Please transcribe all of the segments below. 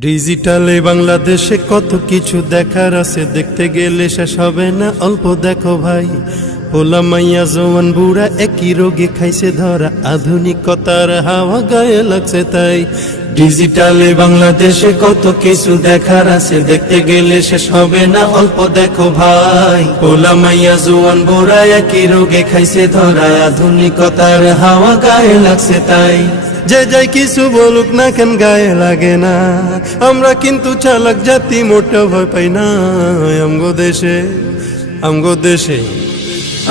ডিজিটালে বাংলাদেশে কত কিছু দেখার আছে, দেখতে গেলে শেষ হবে না। অল্প দেখো ভাই, পোলা মাইয়া জওয়ান বুড়া একই রোগে খাইছে ধরা, আধুনিকতার হাওয়া গায়ে লাগছে তাই। ডিজিটালে বাংলাদেশে কত কিছু দেখার আছে, দেখতে গেলে শেষ হবে না। অল্প দেখো ভাই, পোলা মাইয়া জওয়ান বুড়া একই রোগে খাইছে ধরা, আধুনিকতার হাওয়া গায়ে লাগছে তাই। যে যাই কিছু বলুক না কেন গায়ে লাগে না, আমরা কিন্তু চালাক জাতি, মোটা ভয় পাই না। আমগো দেশে আমগো দেশে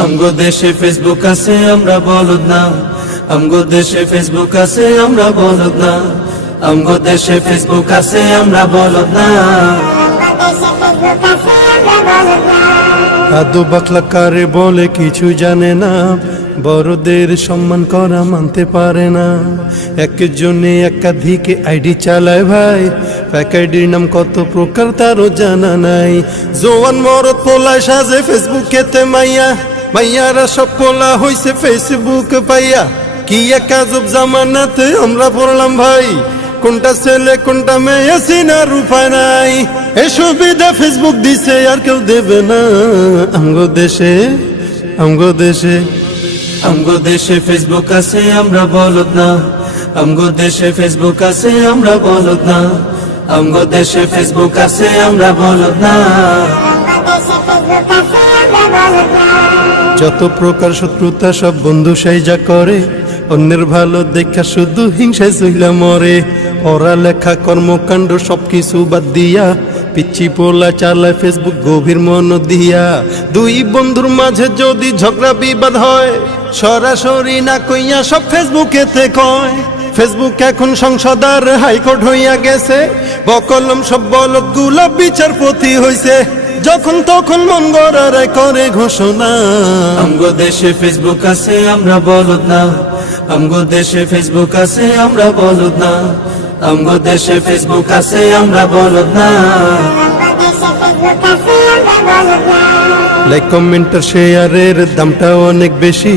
আমগো দেশে ফেসবুক আছে, আমরা বলদ না। আমগো দেশে ফেসবুক আছে, আমরা বলদ না। আমগো দেশে ফেসবুক আছে, আমরা বলদ না। আদো বাকলা কারে বলে কিছু জানে না, বড়দের সম্মান করা মানতে পারে না। একজনে একাধিক আইডি চালায় ভাই, এক আইডির নাম কত প্রকার তারও জানা নাই। জোয়ান মরদ পোলায় সাজে ফেসবুকেতে মাইয়া, মাইয়ারা সব পোলা হইছে ফেসবুক পাইয়া। কি এক আজব জামানাতে আমরা পড়লাম ভাই, কোনটা ছেলে কোনটা মেয়ে চিনার উপায় নাই। এই সুবিধা ফেসবুক দিছে আর কেউ দেবে না। আমগো দেশে আমগো দেশে আমগো দেশে ফেসবুক আছে, আমরা বলদ না। আমগো দেশে ফেসবুক আছে, আমরা বলদ না। আমগো দেশে ফেসবুক আছে, আমরা বলদ না। যত প্রকার শত্রুতা সব বন্ধু সাইজা করে, অন্যের ভালো দেখা শুধু হিংসায় চইলা মরে। পড়ালেখা কর্মকাণ্ড সবকিছু বাদ দিয়া, পিচ্ছি পোলা চালায় ফেসবুক গভীর মন দিয়া। দুই বন্ধুর মাঝে যদি ঝগড়া বিবাদ হয়, সরাসরি না কইয়া সব ফেসবুকেতে কয়। ফেসবুক এখন সংসদ আর হাইকোর্ট হইয়া গেছে, বকলম সব বলদ গুলা বিচারপতি হইছে। যখন তখন মন গড়ায় করে ঘোষণা। আমগো দেশে ফেসবুক আছে, আমরা বলদ না। আমগো দেশে ফেসবুক আছে, আমরা বলদ না। আমগো দেশে ফেসবুক আছে, আমরা বলদ না। লাইক কমেন্ট আর শেয়ারের দামটা অনেক বেশি,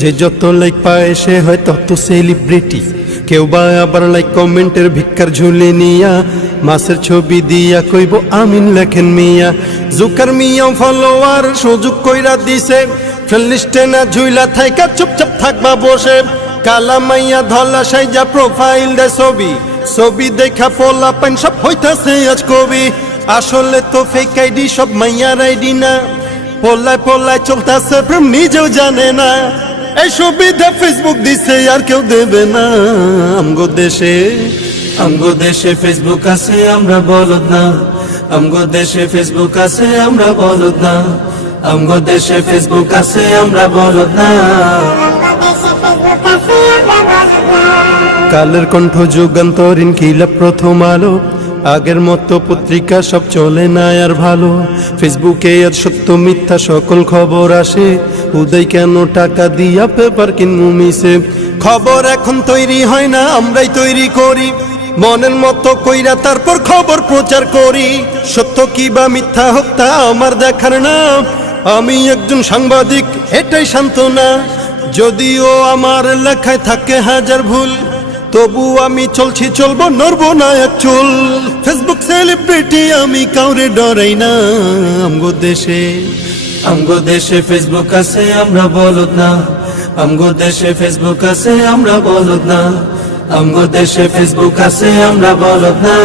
যে যত লাইক পায় সে হয় তত সেলিব্রিটি। কেউ বা আবার লাইক কমেন্টের ভিক্ষার ঝুলি নিয়া, মাছের ছবি দিয়া কইব আমিন লেখেন মিয়া। জুকার মিয়া ফলোয়ার সুযোগ কইরা দিছে, ফ্রেন্ড লিস্টে না ঝুইলা থাইকা চুপচাপ থাকবা বসে। কালা মাইয়া ধলা সাইজা প্রোফাইল দে ছবি, ছবি দেখা পোলা পাইন সব হইতাছে আজ কবি। আসলে তো ফেক আইডি সব মাইয়ার আইডি না, পোলায় পোলায় চলতাছে প্রেম নিজেও জানে না। এই সুবিধা ফেসবুক দিছে আর কেউ দেবে না। আমগো দেশে ফেসবুক আছে, আমরা বলদ না। আমগো দেশে ফেসবুক আছে, আমরা বলদ না। আমগো দেশে ফেসবুক আছে, আমরা বলদ না। কালের কণ্ঠ যুগান্তরীণ কিলা প্রথম আলো, আগের মতো পত্রিকা সব চলে না আর ভালো। ফেসবুকে আর সত্য মিথ্যা সকল খবর আসে, উদয় কেন টাকা দিয়া পেপার কিনু মিশে। খবর এখন তৈরি হয় না, আমরাই তৈরি করি মনের মতো কইরা, তারপর খবর প্রচার করি। সত্য কি বা মিথ্যা হোক তা আমার দেখার না, আমি একজন সাংবাদিক এটাই সান্ত্বনা। যদিও আমার লেখায় থাকে হাজার ভুল, তবু আমি চলছি চলবো, নড়বো না এক চুল। ফেসবুক সেলিব্রিটি আমি কাউরে ডরাই না। আমগো দেশে ফেসবুক আছে, আমরা বলদ না। আমগো দেশে ফেসবুক আছে, আমরা বলদ না। আমগো দেশে ফেসবুক আছে, আমরা বলদ না।